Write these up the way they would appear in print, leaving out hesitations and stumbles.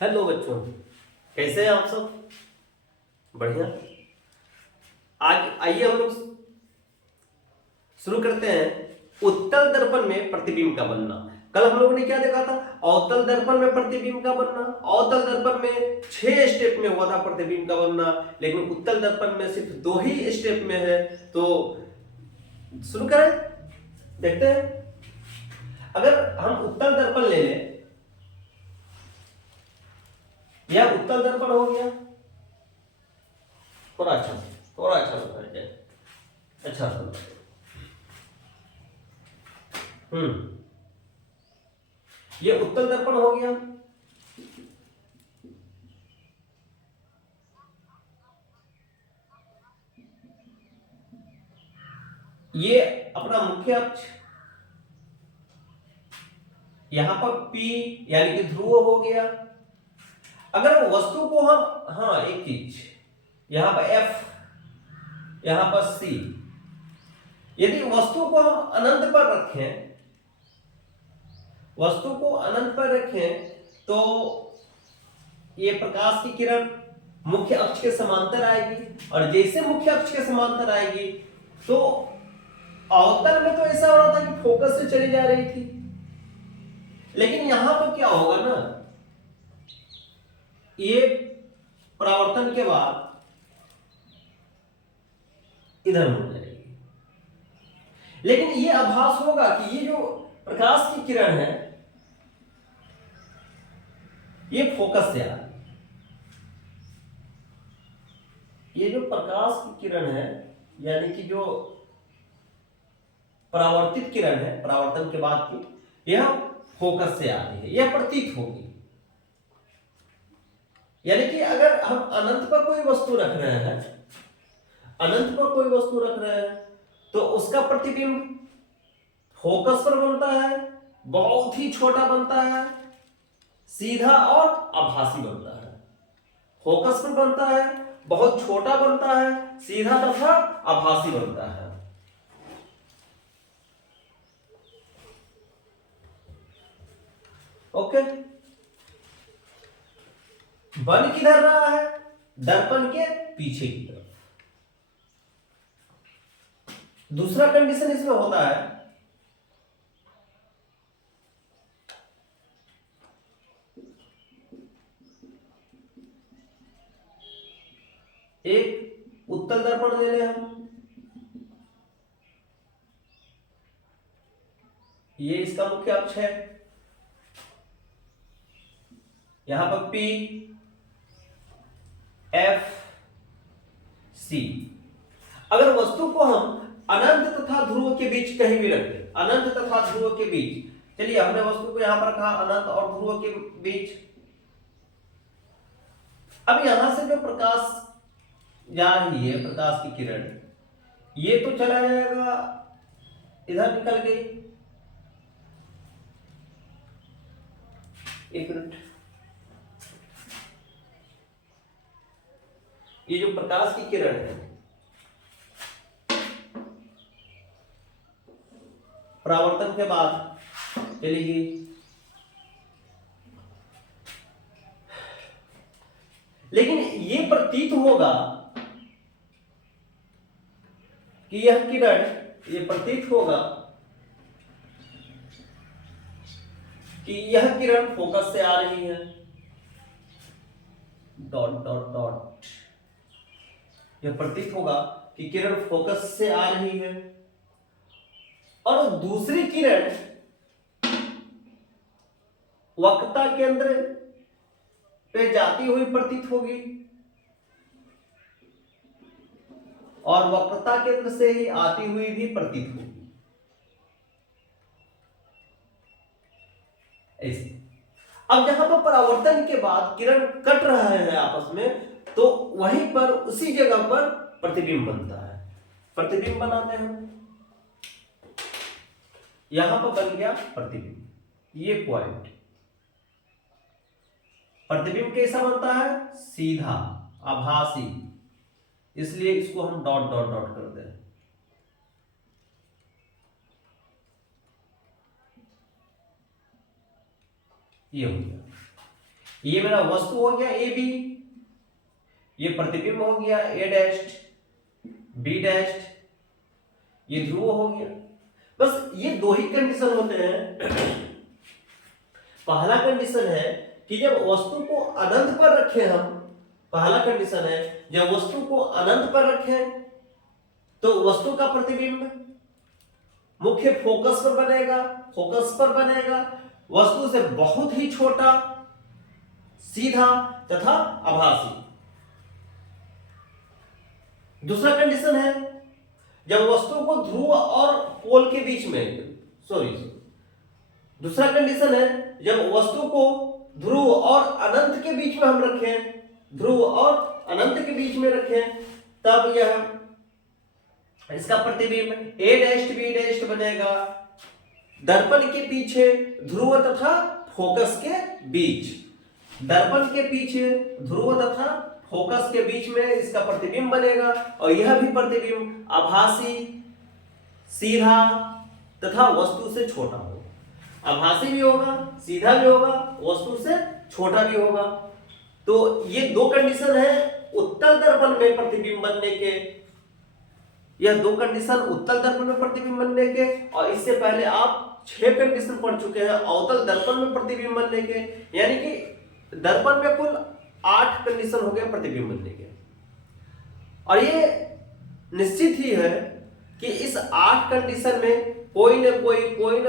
Hello बच्चों, कैसे हैं आप सब? बढ़िया। आज आइए हम लोग शुरू करते हैं उत्तल दर्पण में प्रतिबिंब का बनना। कल हम लोगों ने क्या देखा था? अवतल दर्पण में प्रतिबिंब का बनना। अवतल दर्पण में 6 स्टेप में हुआ था प्रतिबिंब का बनना, लेकिन उत्तल दर्पण में सिर्फ 2 ही स्टेप में है। तो शुरू करें, देखते हैं। अगर हम उत्तल दर्पण ले लें, यह उत्तल दर्पण हो गया। थोड़ा अच्छा बताया जाए, अच्छा सा। ये उत्तल दर्पण हो गया। ये अपना मुख्य अक्ष, यहां पर P यानी कि ध्रुव हो गया। अगर वस्तु को हम, हाँ एक चीज, यहां पर F, यहां पर C, यदि वस्तु को हम अनंत पर रखें, वस्तु को अनंत पर रखें तो ये प्रकाश की किरण मुख्य अक्ष के समांतर आएगी, और जैसे मुख्य अक्ष के समांतर आएगी तो अवतल में तो ऐसा हो रहा था कि फोकस से चली जा रही थी, लेकिन यहां पर क्या होगा ना, ये परावर्तन के बाद इधर मुड़ जाएगी। लेकिन ये आभास होगा कि ये जो प्रकाश की किरण है ये फोकस से आ रही है। ये जो प्रकाश की किरण है यानी कि जो परावर्तित किरण है परावर्तन के बाद की, यह फोकस से आ रही है, यह प्रतीत होगी। यानी कि अगर हम अनंत पर कोई वस्तु रख रहे हैं, अनंत पर कोई वस्तु रख रहे हैं तो उसका प्रतिबिंब फोकस पर बनता है, बहुत ही छोटा बनता है, सीधा और आभासी बनता है। फोकस पर बनता है, बहुत छोटा बनता है, सीधा तथा आभासी बनता है। ओके, बन किधर रहा है? दर्पण के पीछे की तरफ। दूसरा कंडीशन इसमें होता है, एक उत्तल दर्पण ले लें हम, ये इसका मुख्य अक्ष है, यहां पर P, F, C। अगर वस्तु को हम अनंत तथा ध्रुव के बीच कहीं भी रखें, अनंत तथा ध्रुव के बीच, चलिए हमने वस्तु को यहां पर रखा अनंत और ध्रुव के बीच। अब यहां से जो प्रकाश जा रही है, प्रकाश की किरण, ये तो चला जाएगा, इधर निकल गई। एक मिनट, ये जो प्रकाश की किरण है परावर्तन के बाद चली गई, लेकिन ये प्रतीत होगा कि यह किरण, ये प्रतीत होगा कि यह किरण फोकस से आ रही है, डॉट डॉट डॉट, यह प्रतीत होगा कि किरण फोकस से आ रही है, और दूसरी किरण वक्रता केंद्र पे जाती हुई प्रतीत होगी, और वक्रता केंद्र से ही आती हुई भी प्रतीत होगी। ऐसे अब जहां पर परावर्तन के बाद किरण कट रहा है आपस में, तो वहीं पर उसी जगह पर प्रतिबिंब बनता है। प्रतिबिंब बनाते हैं, यहां पर बन गया प्रतिबिंब, ये पॉइंट। प्रतिबिंब कैसा बनता है? सीधा, आभासी, इसलिए इसको हम डॉट डॉट डॉट करते हैं। ये हो गया। ये मेरा वस्तु हो गया ए बी, ये प्रतिबिंब हो गया ए डैश्ड बी डैश्ड, ये ध्रुव हो गया। बस ये दो ही कंडीशन होते हैं। पहला कंडीशन है कि जब वस्तु को अनंत पर रखें हम, पहला कंडीशन है जब वस्तु को अनंत पर रखें तो वस्तु का प्रतिबिंब मुख्य फोकस पर बनेगा, वस्तु से बहुत ही छोटा, सीधा तथा आभासी। दूसरा कंडीशन है जब वस्तु को ध्रुव और पोल के बीच में, दूसरा कंडीशन है जब वस्तु को ध्रुव और अनंत के बीच में हम रखें, तब यह इसका प्रतिबिंब ए डैश्ड बी डैश्ड बनेगा, दर्पण के पीछे ध्रुव तथा फोकस के बीच, में इसका प्रतिबिंब बनेगा और यह भी प्रतिबिंब आभासी, सीधा तथा वस्तु से छोटा होगा। आभासी भी होगा, सीधा भी होगा, वस्तु से छोटा भी होगा। तो ये दो कंडीशन है उत्तल दर्पण में प्रतिबिंब बनने के, यह दो कंडीशन उत्तल दर्पण में प्रतिबिंब बनने के, और इससे पहले आप 6 कंडीशन पढ़ चुके हैं अवतल दर्पण में प्रतिबिंब बनने के, यानी कि दर्पण में कुल 8 कंडीशन हो गए प्रतिबिंब बनने के। और ये निश्चित ही है कि इस 8 कंडीशन में कोई ना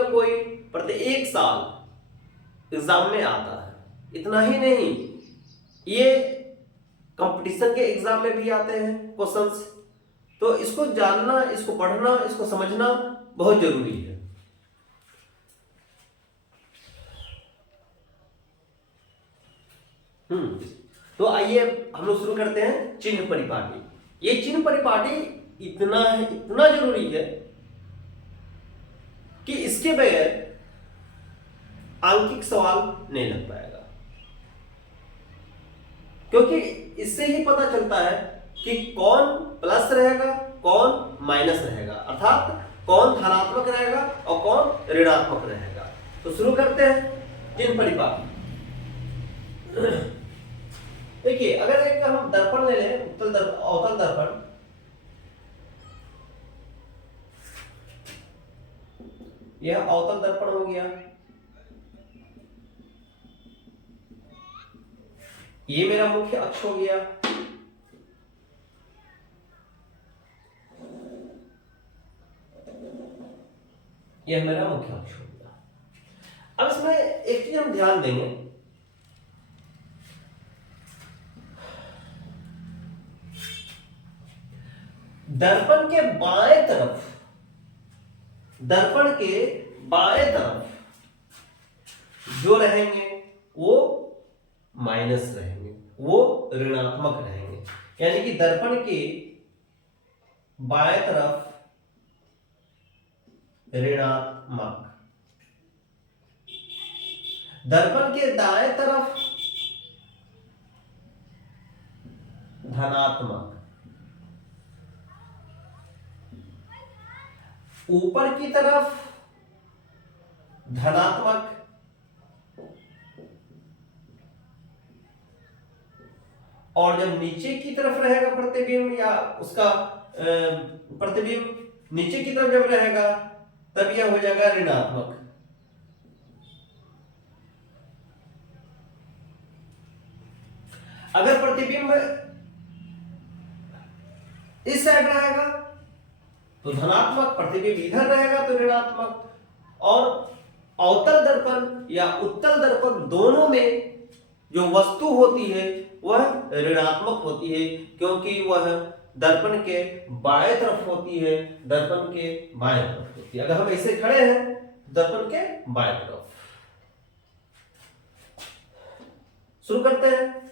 कोई प्रत्येक साल एग्जाम में आता है। इतना ही नहीं, ये कंपटीशन के एग्जाम में भी आते हैं क्वेश्चंस। तो इसको जानना, इसको पढ़ना, इसको समझना बहुत जरूरी है। तो आइए हम लोग शुरू करते हैं चिन्ह परिपाटी। ये चिन्ह परिपाटी इतना जरूरी है कि इसके बगैर आंकिक सवाल नहीं लग पाएगा, क्योंकि इससे ही पता चलता है कि कौन प्लस रहेगा, कौन माइनस रहेगा, अर्थात कौन धनात्मक रहेगा और कौन ऋणात्मक रहेगा। तो शुरू करते हैं चिन्ह परिपाटी। देखिए, अगर एक हम दर्पण ले लें, अवतल दर्पण, यह अवतल दर्पण हो गया, ये मेरा मुख्य अक्ष हो गया, यह मेरा मुख्य अक्ष हो गया। अब इसमें एक चीज हम ध्यान देंगे, दर्पण के बाएं तरफ जो रहेंगे वो माइनस रहेंगे, वो ऋणात्मक रहेंगे। यानी कि दर्पण के बाएं तरफ ऋणात्मक, दर्पण के दाएं तरफ धनात्मक, ऊपर की तरफ धनात्मक, और जब नीचे की तरफ रहेगा प्रतिबिंब, या उसका प्रतिबिंब नीचे की तरफ जब रहेगा तब यह हो जाएगा ऋणात्मक। अगर प्रतिबिंब इस साइड रहेगा तो धनात्मक, प्रतिबिंब इधर रहेगा तो ऋणात्मक। और अवतल दर्पण या उत्तल दर्पण दोनों में जो वस्तु होती है वह ऋणात्मक होती है, क्योंकि वह दर्पण के बाएं तरफ होती है, अगर हम ऐसे खड़े हैं दर्पण के बाएं तरफ। शुरू करते हैं।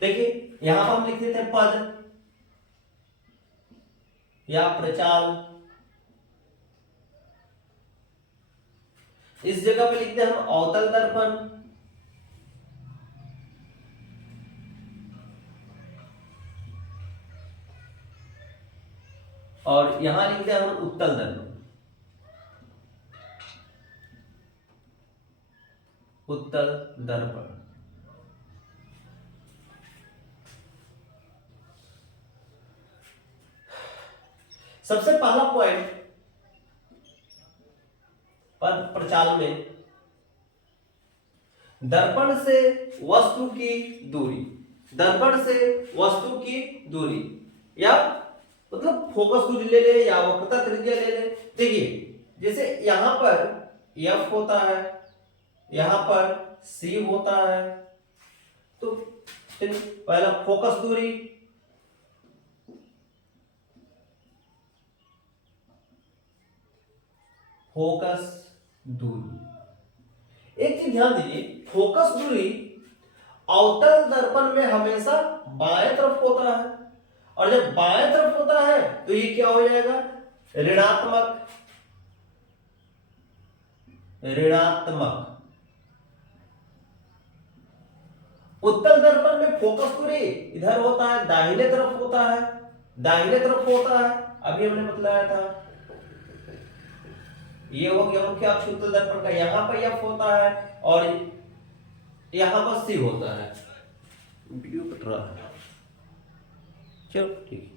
देखिए, यहां पर हम लिख देते हैं पद या प्रचाल, इस जगह पे लिखते हैं हम अवतल दर्पण, और यहां लिख दिया हम उत्तल दर्पण। उत्तल दर्पण सबसे पहला पॉइंट प्रचाल में, दर्पण से वस्तु की दूरी। दर्पण से वस्तु की दूरी या मतलब फोकस दूरी ले ले या वक्रता त्रिज्या ले ले। देखिए जैसे यहां पर F होता है, यहां पर C होता है, तो पहला फोकस दूरी, फोकस दूरी। एक चीज ध्यान दीजिए, फोकस दूरी अवतल दर्पण में हमेशा बाएं तरफ होता है, और जब बाएं तरफ होता है तो ये क्या हो जाएगा, ऋणात्मक। ऋणात्मक। उत्तल दर्पण में फोकस दूरी इधर होता है, दाहिने तरफ होता है, दाहिने तरफ होता है। अभी हमने बतलाया था, ये हो गया मुख्य अक्ष उत्तल दर्पण का, यहां पर F होता है और यहां पर C होता है। वीडियो कट रहा है, चलो ठीक है।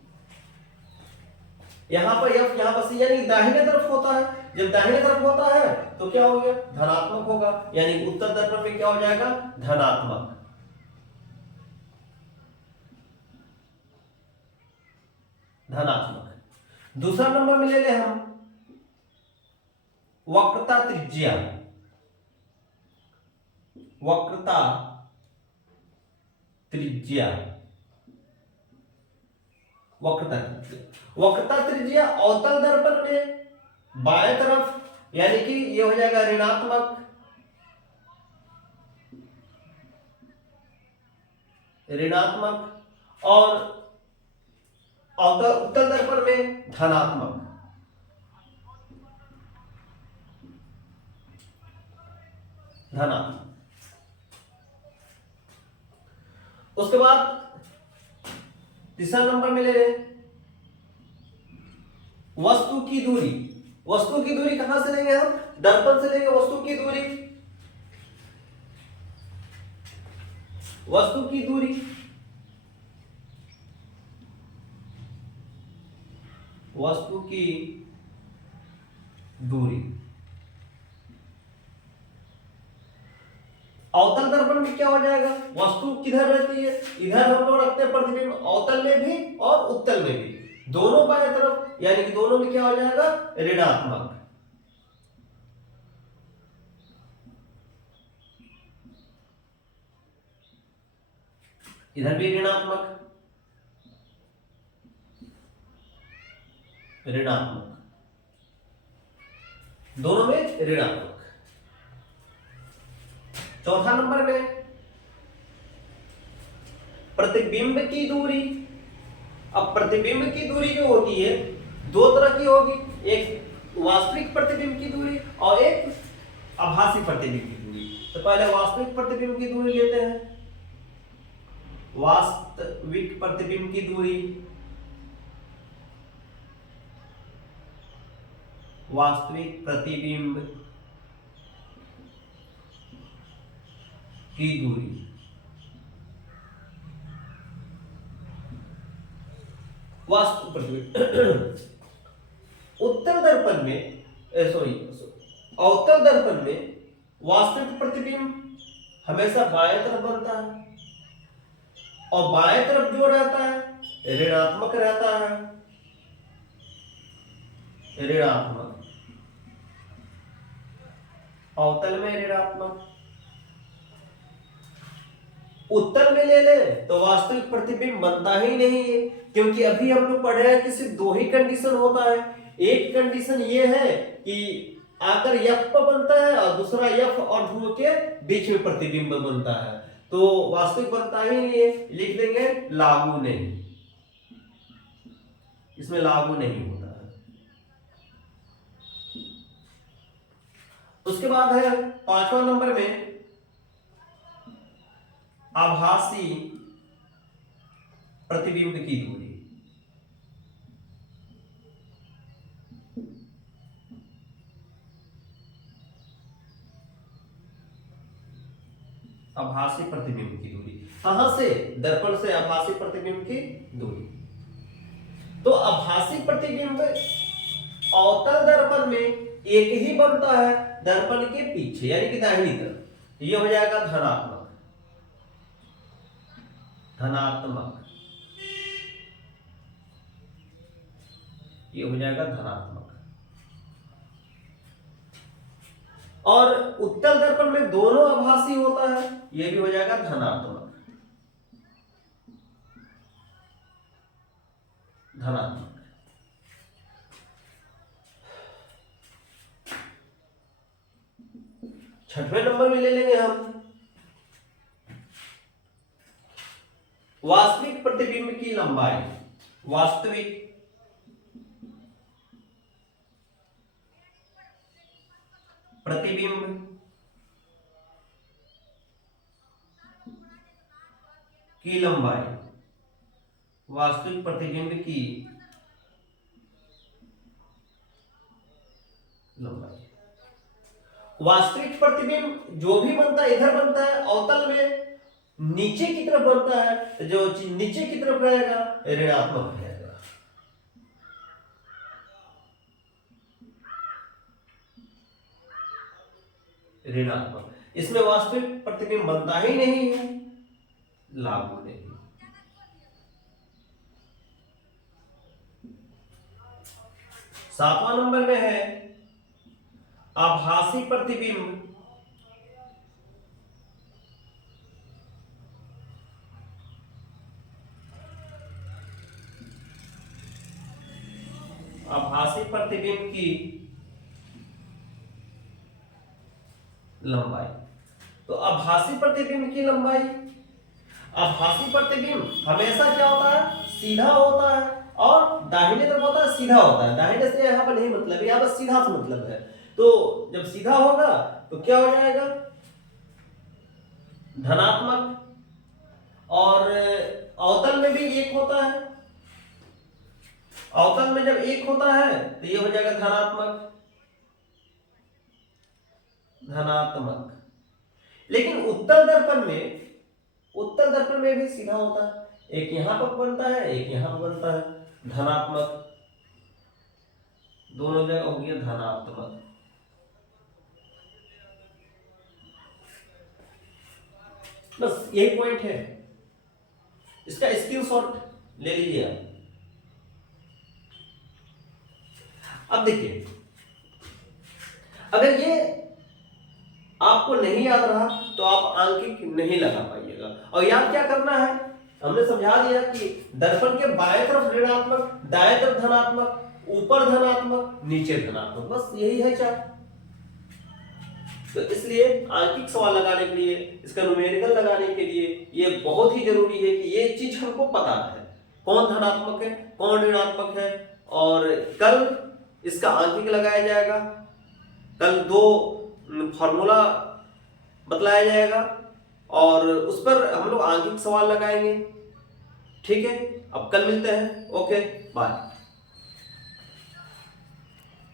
यहां पर F, यहां पर C, यानी दाहिने तरफ होता है। जब दाहिने तरफ होता है तो क्या हो गया, धनात्मक होगा, यानी उत्तल दर्पण में क्या हो जाएगा, धनात्मक। धनात्मक। दूसरा नंबर में ले ले हम वक्रता त्रिज्या। वक्रता त्रिज्या। वक्रता त्रिज्या। वक्रता त्रिज्या अवतल दर्पण में बाएं तरफ, यानी कि ये हो जाएगा ऋणात्मक। ऋणात्मक। और उत्तल दर्पण में धनात्मक। धनात्मक। उसके बाद तीसरा नंबर में ले रहे वस्तु की दूरी। वस्तु की दूरी कहां से लेंगे हम, दर्पण से लेंगे वस्तु की दूरी। वस्तु की दूरी, वस्तु की दूरी अवतल दर्पण में क्या हो जाएगा, वस्तु किधर रहती है, इधर हम लोग रखते हैं प्रतिबिंब, अवतल में भी और उत्तल में भी, दोनों बाएं तरफ, यानी कि दोनों में क्या हो जाएगा, ऋणात्मक। इधर भी ऋणात्मक। ऋणात्मक, दोनों में ऋणात्मक। चौथा नंबर में प्रतिबिंब की दूरी। अब प्रतिबिंब की दूरी जो होती है दो तरह की होगी, एक वास्तविक प्रतिबिंब की दूरी और एक आभासी प्रतिबिंब की दूरी। तो पहले वास्तविक प्रतिबिंब की दूरी लेते हैं। वास्तविक प्रतिबिंब की दूरी, वास्तविक प्रतिबिंब की दूरी। वास्तविक प्रतिबिंब उत्तल दर्पण में, सॉरी अवतल दर्पण में वास्तविक प्रतिबिंब हमेशा बाएं तरफ बनता है, और बाएं तरफ जो रहता है ऋणात्मक रहता है। ऋणात्मक। अवतल में ऋणात्मक। उत्तल में ले ले तो वास्तविक प्रतिबिंब बनता ही नहीं है, क्योंकि अभी हम लोग पढ़ रहे हैं कि सिर्फ दो ही कंडीशन होता है। एक कंडीशन ये है कि आकर F पर बनता है, और दूसरा F और ध्रुव के बीच में प्रतिबिंब बनता है, तो वास्तविक बनता ही नहीं है। लिख देंगे लागू नहीं, इसमें लागू नहीं होता है। उसके बाद है पांचवा नंबर में आभासी प्रतिबिंब की दूरी। आभासी प्रतिबिंब की दूरी। कहां से? दर्पण से आभासी प्रतिबिंब की दूरी। तो आभासी प्रतिबिंब अवतल दर्पण में एक ही बनता है दर्पण के पीछे यानी कि दाहिनी तरफ। ये हो जाएगा धनात्मक, धनात्मक, ये हो जाएगा धनात्मक। और उत्तल दर्पण में दोनों आभासी होता है, ये भी हो जाएगा धनात्मक, धनात्मक। छठवें नंबर में ले लेंगे हम वास्तविक प्रतिबिंब की लंबाई। वास्तविक प्रतिबिंब की लंबाई, वास्तविक प्रतिबिंब की लंबाई। वास्तविक प्रतिबिंब जो भी बनता है इधर बनता है अवतल में, नीचे की तरफ बनता है, जो नीचे की तरफ रहेगा ऋणात्मक रहेगा। ऋणात्मक, इसमें वास्तविक प्रतिबिंब बनता ही नहीं है, लागू नहीं। सातवां नंबर में है आभासी प्रतिबिंब आभासी प्रतिबिंब की लंबाई। तो आभासी प्रतिबिंब की लंबाई, आभासी प्रतिबिंब हमेशा क्या होता है? सीधा होता है और दाहिने तरफ होता है सीधा होता है। दाहिने से यहां पर नहीं मतलब, यहां पर सीधा से मतलब है। तो जब सीधा होगा तो क्या हो जाएगा? धनात्मक। और अवतल में भी एक होता है, अवतल में जब एक होता है तो ये हो जाएगा धनात्मक, धनात्मक। लेकिन उत्तल दर्पण में भी सीधा होता है, एक यहां पर बनता है एक यहां पर बनता है, धनात्मक। दोनों जगह हो गया धनात्मक। बस यही पॉइंट है, इसका स्क्रीनशॉट ले लीजिए आप। अब देखिए, अगर ये आपको नहीं याद रहा तो आप आंकिक नहीं लगा पाइएगा। और याद क्या करना है? हमने समझा दिया कि दर्पण के बाएं तरफ ऋणात्मक, दाएं तरफ धनात्मक, ऊपर धनात्मक, नीचे धनात्मक, बस यही है चार्ट। तो इसलिए आंकिक सवाल लगाने के लिए, इसका न्यूमेरिकल लगाने के लिए ये बहुत ही जरूरी है कि ये चीज हमको पता है, कौन धनात्मक है कौन ऋणात्मक है। और कल इसका आंकिक लगाया जाएगा, कल 2 फॉर्मूला बतलाया जाएगा और उस पर हम लोग आंकिक सवाल लगाएंगे। ठीक है, अब कल मिलते हैं। Okay, bye.